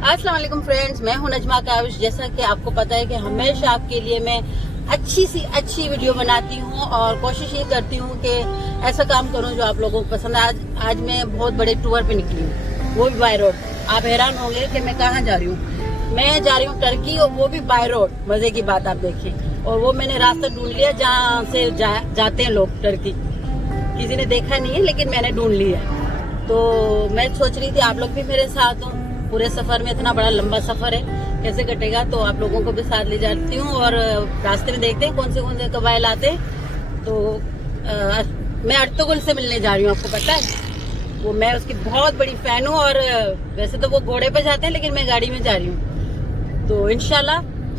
अस्सलाम वालेकुम फ्रेंड्स, मैं हूं नजमा काविश। जैसा कि आपको पता है कि हमेशा आपके लिए मैं अच्छी सी अच्छी वीडियो बनाती हूं और कोशिश ये करती हूं कि ऐसा काम करूं जो आप लोगों को पसंद है। आज मैं बहुत बड़े टूर पे निकली हूं, वो भी बाय रोड। आप हैरान होंगे कि मैं कहाँ जा रही हूँ। मैं जा रही हूँ टर्की, और वो भी बाय रोड। मजे की बात आप देखें। और वो मैंने रास्ता ढूंढ लिया जहाँ से जाते हैं लोग टर्की। किसी ने देखा नहीं है, लेकिन मैंने ढूंढ लिया। तो मैं सोच रही थी आप लोग भी मेरे साथ हो। पूरे सफर में, इतना बड़ा लंबा सफर है, कैसे कटेगा, तो आप लोगों को भी साथ ले जाती हूँ। और रास्ते में देखते हैं कौन से कबाइल आते हैं। तो मैं अर्तुगरुल से मिलने जा रही हूँ, आपको पता है। वो मैं उसकी बहुत बड़ी फैन हूँ। और वैसे तो वो घोड़े पे जाते हैं, लेकिन मैं गाड़ी में जा रही हूँ। तो इंशाल्लाह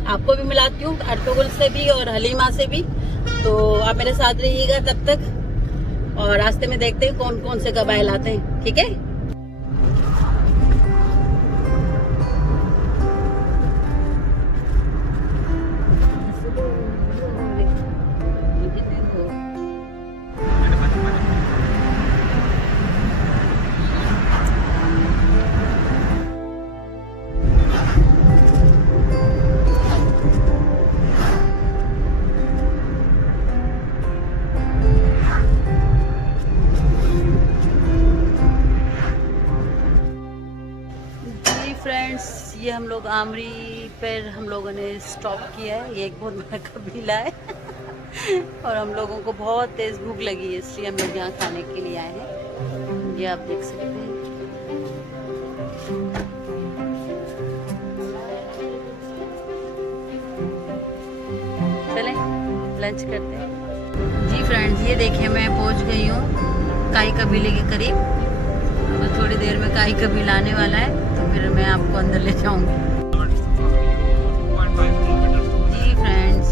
आपको भी मिलाती हूँ, अर्तुगरुल से भी और हलीमा से भी। तो आप मेरे साथ रहिएगा तब तक, और रास्ते में देखते हैं कौन कौन से कबाइल आते हैं। ठीक है। फ्रेंड्स, ये हम लोग आमरी पर हम लोगों ने स्टॉप किया है। ये एक बहुत बड़ा कबीला है और हम लोगों को बहुत तेज़ भूख लगी है, इसलिए हम लोग यहाँ खाने के लिए आए हैं। ये आप देख सकते हैं। चलें लंच करते हैं। जी फ्रेंड्स, ये देखिए मैं पहुँच गई हूँ काई कबीले के करीब। तो थोड़ी देर में काई कबीला आने वाला है, तो फिर मैं आपको अंदर ले जाऊंगी। जी फ्रेंड्स,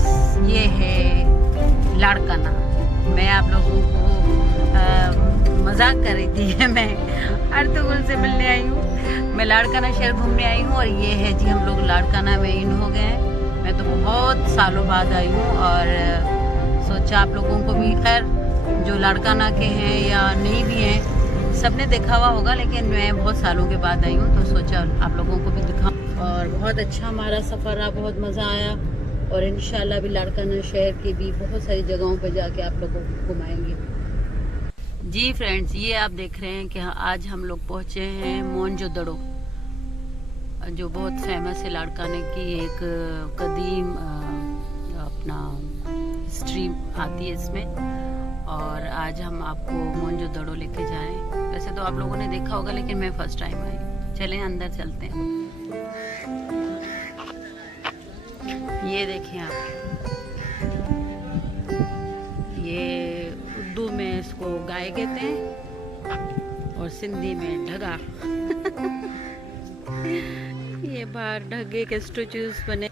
ये है लाड़काना। मैं आप लोगों को मजाक कर रही थी मैं अर्तुगरुल से मिलने आई हूँ। मैं लाड़काना शहर घूमने आई हूँ, और ये है जी हम लोग लाड़काना में इन हो गए हैं। मैं तो बहुत सालों बाद आई हूँ, और सोचा आप लोगों को भी, खैर जो लाड़काना के हैं या नहीं भी हैं, सबने देखा हुआ होगा, लेकिन मैं बहुत सालों के बाद आई हूँ, तो सोचा आप लोगों को भी दिखाऊं। और बहुत अच्छा हमारा सफ़र रहा, बहुत मज़ा आया। और इंशाल्लाह भी लाड़काना शहर की भी बहुत सारी जगहों पर जाके आप लोगों को घुमाएंगे। जी फ्रेंड्स, ये आप देख रहे हैं कि आज हम लोग पहुँचे हैं मोहनजोदड़ो, जो बहुत फेमस है। लाड़काने की एक कदीम अपना स्ट्रीम आती है इसमें, और आज हम आपको मोहनजोदड़ो लेके जाएं। वैसे तो आप लोगों ने देखा होगा, लेकिन मैं फर्स्ट टाइम आई। चलें अंदर चलते हैं। ये देखें आप, ये उर्दू में इसको गाय कहते हैं, और सिंधी में ढगा। ये बाहर ढगे के स्टेचूज बने,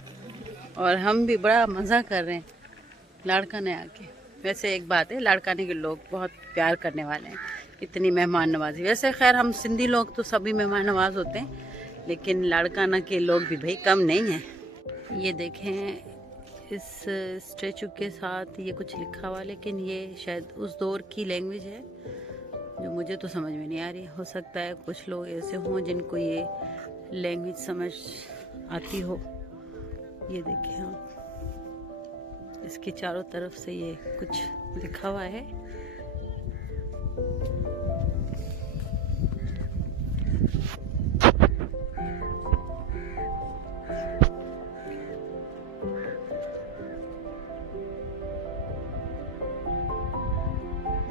और हम भी बड़ा मज़ा कर रहे हैं लाड़काने आके। वैसे एक बात है, लाड़काने के लोग बहुत प्यार करने वाले हैं, इतनी मेहमान नवाजी। वैसे खैर हम सिंधी लोग तो सभी मेहमान नवाज होते हैं, लेकिन लाड़काना के लोग भी भाई कम नहीं हैं। ये देखें, इस स्टैचू के साथ ये कुछ लिखा हुआ, लेकिन ये शायद उस दौर की लैंग्वेज है जो मुझे तो समझ में नहीं आ रही। हो सकता है कुछ लोग ऐसे हों जिनको ये लैंग्वेज समझ आती हो। ये देखें आप, इसके चारों तरफ से ये कुछ लिखा हुआ है।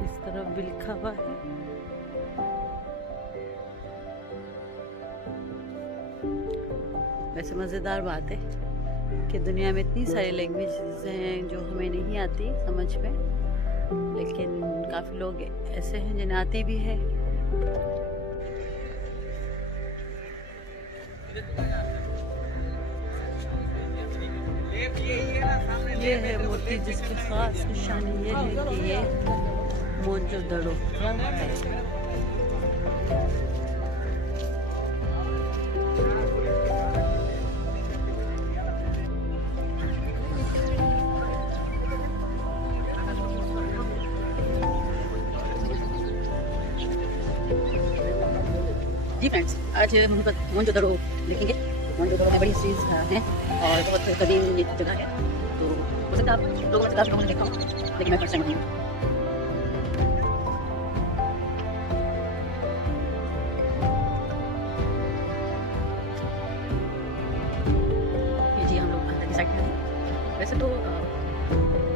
इस तरफ भी लिखा हुआ है। वैसे मज़ेदार बात है कि दुनिया में इतनी सारी लैंग्वेजेस हैं जो हमें नहीं आती समझ में, लेकिन काफ़ी लोग ऐसे हैं जिन्हें आती भी है। ये है मूर्ति जिसकी खास निशानी ये है कि ये मोहनजोदड़ो है। जी फ्रेंड्स, आज हम मोहनजोदड़ो देखेंगे। मोहनजोदड़ो में बड़ी चीज़ है और बहुत कदीम जगह है, तो हो सकता है आप लोगों में से काफ़ी लोगों ने देखा हो, लेकिन मैं फर्स्ट टाइम आई हूँ। ये जी हम लोग अंदर की साइड में हैं। वैसे तो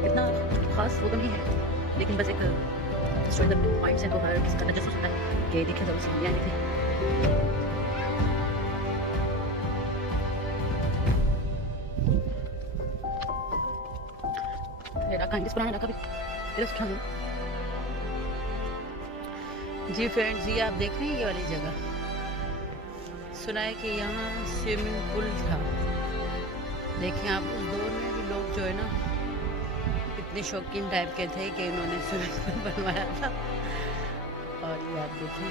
इतना खास वो तो नहीं है, लेकिन बस एक हिस्टोरिकल पॉइंट्स हैं तो हर किसी का नजर सकता है कि देखें जरूर से यहाँ देखें। पुराना भी जी फ्रेंड्स, ये आप देख रहे हैं ये वाली जगह, सुना है कि यहाँ स्विमिंग पूल था। देखें आप, उस दौर में भी लोग जो है ना इतने शौकीन टाइप के थे कि उन्होंने स्विमिंग पूल बनवाया था। और ये आप देखें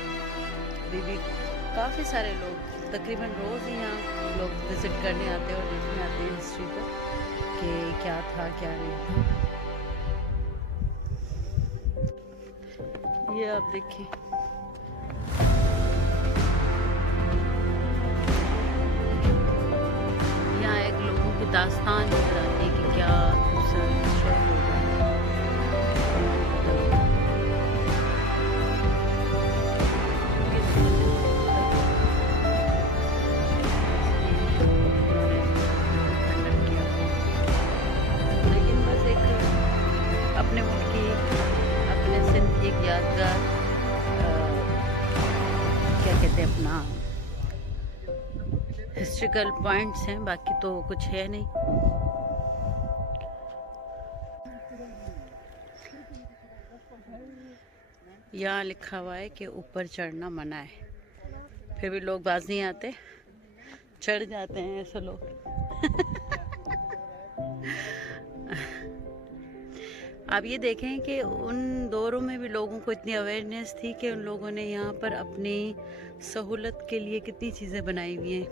अभी भी काफ़ी सारे लोग तकरीबन रोज़ ही यहाँ लोग विज़िट करने आते हैं और देखने आते हैं हिस्ट्री को कि क्या था क्या नहीं था। ये आप देखिए, यहाँ एक लोगों की दास्तान नजर आती है कि क्या लेकिन बस एक अपने मुल्क की, अपने सिंध की एक यादगार क्या कहते हैं अपना हिस्ट्रिकल पॉइंट्स हैं, बाकी तो कुछ है नहीं। यहाँ लिखा हुआ है कि ऊपर चढ़ना मना है, फिर भी लोग बाज नहीं आते, चढ़ जाते हैं ऐसे लोग। आप ये देखें कि उन दौरों में भी लोगों को इतनी अवेयरनेस थी कि उन लोगों ने यहाँ पर अपनी सहूलत के लिए कितनी चीज़ें बनाई हुई हैं।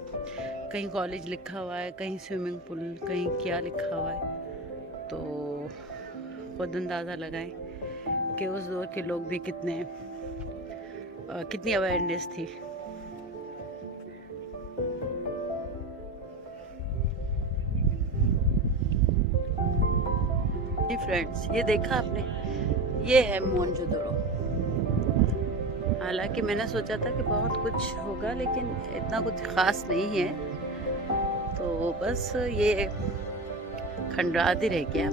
कहीं कॉलेज लिखा हुआ है, कहीं स्विमिंग पूल, कहीं क्या लिखा हुआ है, तो खुद अंदाज़ा लगाएं कि उस दौर के लोग भी कितनी अवेयरनेस थी। फ्रेंड्स, ये देखा आपने, ये है मोहनजोदड़ो। हालांकि मैंने सोचा था कि बहुत कुछ होगा, लेकिन इतना कुछ ख़ास नहीं है, तो बस ये खंडरात ही रह गया।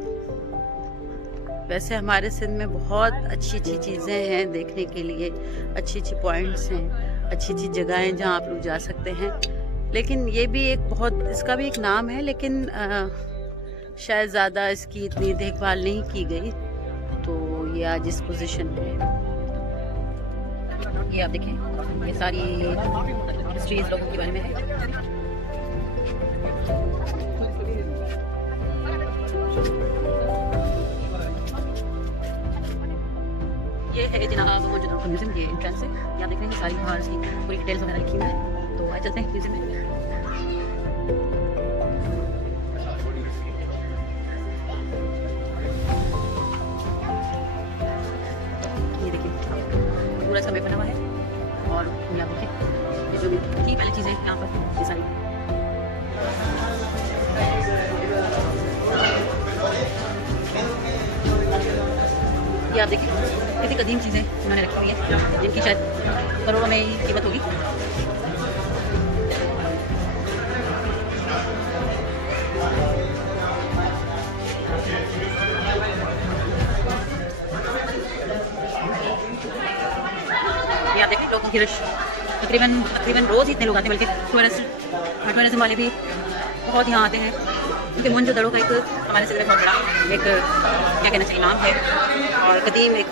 वैसे हमारे सिंध में बहुत अच्छी अच्छी चीज़ें हैं देखने के लिए, अच्छी अच्छी पॉइंट्स हैं, अच्छी अच्छी जगहें जहाँ आप लोग जा सकते हैं, लेकिन ये भी एक बहुत, इसका भी एक नाम है, लेकिन शायद ज़्यादा इसकी इतनी देखभाल नहीं की गई, तो ये आज इस पोजीशन पे है। ये आप देखें, ये सारी हिस्ट्री इस लोगों के बारे में है। ये है जनाब मोहनजोदड़ो म्यूजियम, ये एंट्रेंस है। यहाँ देख रहे हैं सारी बाहर की पूरी डिटेल्स वगैरह लिखी हुई है, तो आज चलते हैं म्यूजियम में। पूरा समय बना हुआ है और यहाँ देखिए ये जो भी की पहले चीज़ें यहाँ पर ये सारी, ये आप देखिए कितनी कदीम चीज़ें उन्होंने रखी हुई है, जिनकी शायद करोड़ों में ही कीमत होगी। आप देखें लोगों की रश तकरीबन रोज़ ही इतने लोग आते हैं, बल्कि टूरिज्म वाले भी बहुत यहाँ आते हैं, क्योंकि मोहनजोदड़ो का एक हमारे सिंध में बहुत बड़ा एक क्या कहना चाहिए नाम है और कदीम एक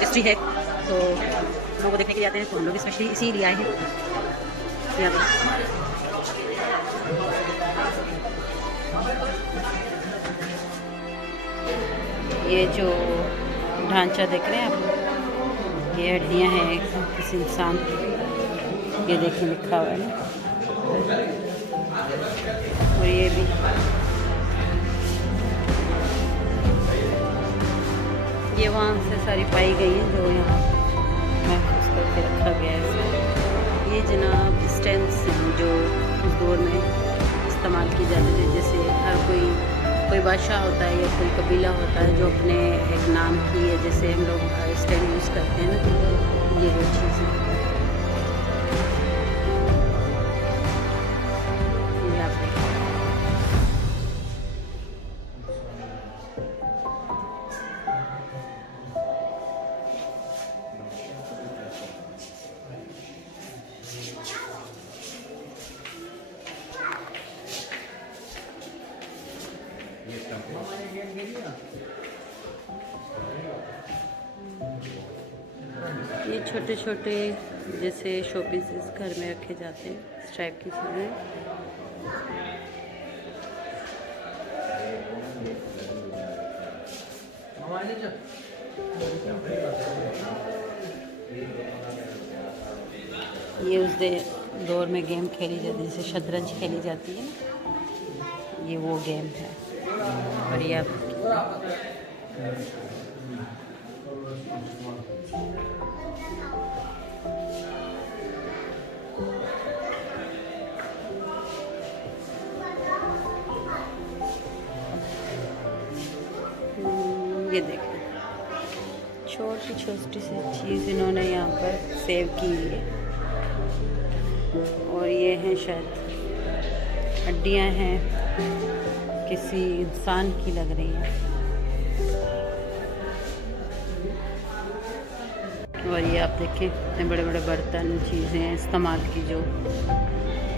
हिस्ट्री है, तो लोगों को देखने के लिए आते हैं, तो हम लोग स्पेशली इसीलिए आए हैं। ये जो ढांचा देख रहे हैं आप, ये हड्डियाँ हैं किसी इंसान की, ये देखिए लिखा हुआ है। और ये भी ये वहाँ से सारी पाई गई है जो यहाँ महफूज करके रखा गया है। ये जनाब स्टैम्प्स हैं जो उस दौर में इस्तेमाल की जाती थी। जैसे हर कोई बादशाह होता है या कोई कबीला होता है जो अपने एक नाम की है, जैसे हम लोग स्टैम्प यूज़ करते हैं ना, ये वो चीज़ें यहाँ पे। ये छोटे छोटे जैसे शो पीसेस घर में रखे जाते हैं, इस टाइप की चीज़ें। ये उस दौर में गेम खेली जाती है, जैसे शतरंज खेली जाती है ना, ये वो गेम है। और ये ये देखें, छोटी छोटी सी चीज़ इन्होंने यहाँ पर सेव की हुई है। और ये हैं शायद हड्डियाँ हैं, किसी इंसान की लग रही हैं। और ये आप देखें, इतने बड़े बड़े बर्तन, चीज़ें हैं इस्तेमाल की, जो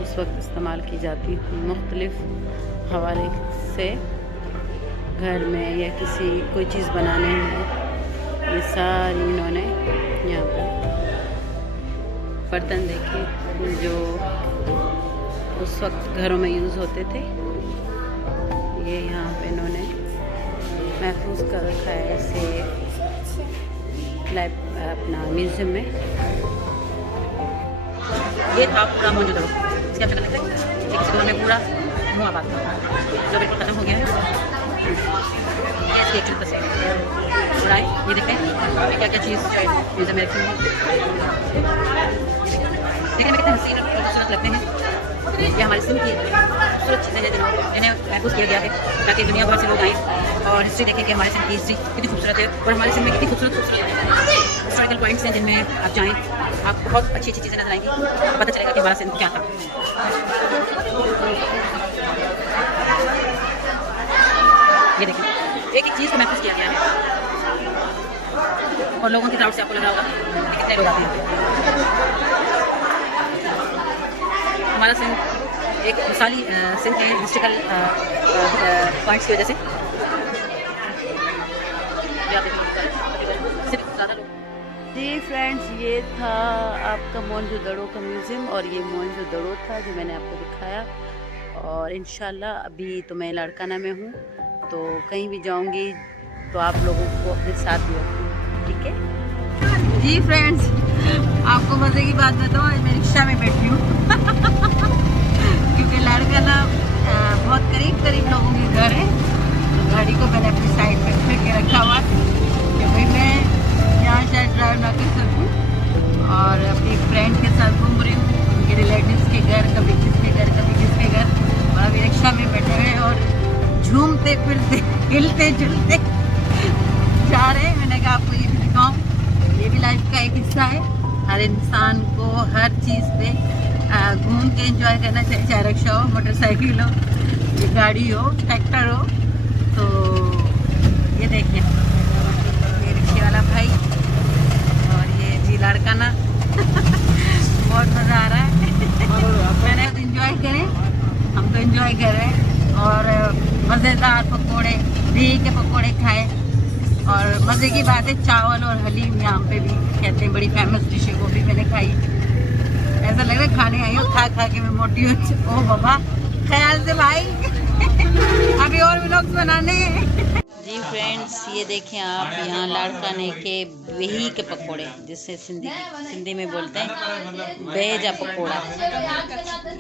उस वक्त इस्तेमाल की जाती मुख्तलिफ हवाले से घर में या किसी कोई चीज़ बनाने में। ये सारी इन्होंने यहाँ पे बर्तन देखे जो उस वक्त घरों में यूज़ होते थे, ये यहाँ पे इन्होंने महफूज कर रखा है इसे अपना म्यूज़ियम में। ये था पूरा मौजूद, इसके अच्छा लगता है में पूरा मुँह आबाद था जो बिल्कुल ख़त्म हो गया है। ये एक्चुअल तस्वीर उड़ाए, ये देखते हैं क्या क्या चीज़ जो है म्यूज़ियम में रखी हुई है। देखने में कितने हसीन और खूबसूरत लगते हैं। ये हमारे सिंध की खूबसूरत चीज़ें हैं जिन्हें महफूज किया गया है ताकि दुनिया भर से लोग आएँ और हिस्ट्री देखें कि हमारे सिंध की हिस्ट्री कितनी खूबसूरत है और हमारे सिंध में कितनी खूबसूरत हिस्टोरिकल पॉइंट्स हैं जिनमें आप जाएँ, आपको बहुत अच्छी अच्छी चीज़ें नजर आएंगी, पता चलेगा कि हमारा सिंध क्या था। ये देखिए, एक एक चीज़ को महफूज किया गया है और लोगों की क्राउड से आपको लग रहा होगा कि कितने लोग आते हैं। हमारा सिंध एक मिसाली सिंध के हिस्ट्रिकल पॉइंट्स की वजह से जी फ्रेंड्स, ये था आपका मोहनजोदड़ो का म्यूज़ियम और ये मोहनजोदड़ो था जो मैंने आपको दिखाया। और इंशाल्लाह अभी तो मैं लाड़काना में हूँ, तो कहीं भी जाऊँगी तो आप लोगों को अपने साथ भी रखूँगी, ठीक है जी फ्रेंड्स। आपको मज़े की बात बताऊँ, आज मैं रिक्शा में बैठी हूँ क्योंकि लाड़काना बहुत करीब लोगों के घर है, तो गाड़ी को मैंने अपनी साइड पर करके रखा हुआ कि भाई मैं यहाँ शायद ड्राइव ना कर सकूँ और अपनी फ्रेंड के साथ घूम रही हूँ, उनके रिलेटिव्स के घर, कभी किसके घर कभी किसके घर, और अभी रिक्शा में बैठे हुए और झूमते फिरते हिलते जुलते जा रहे हैं। मैंने कहा आपको ये भी दिखाऊँ, ये भी लाइफ का एक हिस्सा है। हर इंसान को हर चीज़ पे घूम के एंजॉय करना चाहिए, चाहे रिक्शा हो, मोटरसाइकिल हो, ये गाड़ी हो, ट्रैक्टर हो। तो ये देखिए, ये रिक्शे वाला भाई और ये जी लाड़काना बहुत मज़ा आ रहा है मैंने तो एंजॉय करें, हम तो एंजॉय कर रहे हैं और मज़ेदार पकोड़े, घी के पकोड़े खाए। और मज़े की बात है, चावल और हलीम यहाँ पे भी कहते हैं बड़ी फेमस डिश है, वो भी मैंने खाई। ऐसा लग रहा है खाने आई हूँ, खा खा के मैं मोटी हूँ। ओ बाबा, ख्याल से भाई अभी और व्लॉग्स बनाने हैं जी फ्रेंड्स। ये देखें आप, यहाँ लाड़काने के बेही के पकोड़े, जिससे सिंधी में बोलते हैं बेजा पकोड़ा।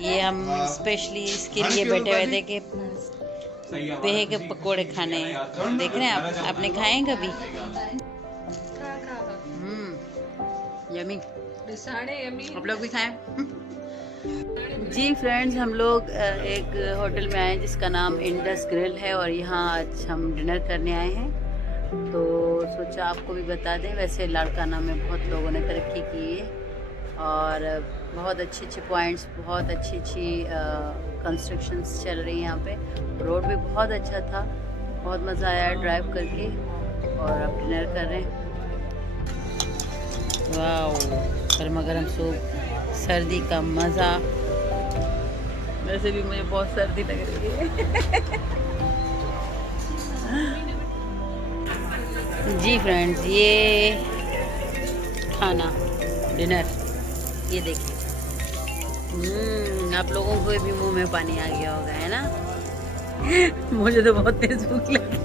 ये हम स्पेशली इसके लिए बैठे हुए थे कि बेहे के पकोड़े खाने हैं। देख रहे हैं आप, आपने खाए हैं कभी? यमी, आप लोग भी खाएं। जी फ्रेंड्स, हम लोग एक होटल में आए हैं जिसका नाम इंडस ग्रिल है और यहाँ आज हम डिनर करने आए हैं। तो सोचा आपको भी बता दें। वैसे लाड़काना में बहुत लोगों ने तरक्की की है और बहुत अच्छे पॉइंट्स, बहुत अच्छी कंस्ट्रक्शंस चल रही हैं यहाँ पे। रोड भी बहुत अच्छा था, बहुत मज़ा आया ड्राइव करके। और अब डिनर कर रहे हैं। वाह, गर्मा गर्म सूप, सर्दी का मज़ा। वैसे भी मुझे बहुत सर्दी लग रही है। जी फ्रेंड्स, ये खाना डिनर, ये देखिए। आप लोगों को भी मुंह में पानी आ गया होगा, है ना? मुझे तो बहुत तेज भूख लगी।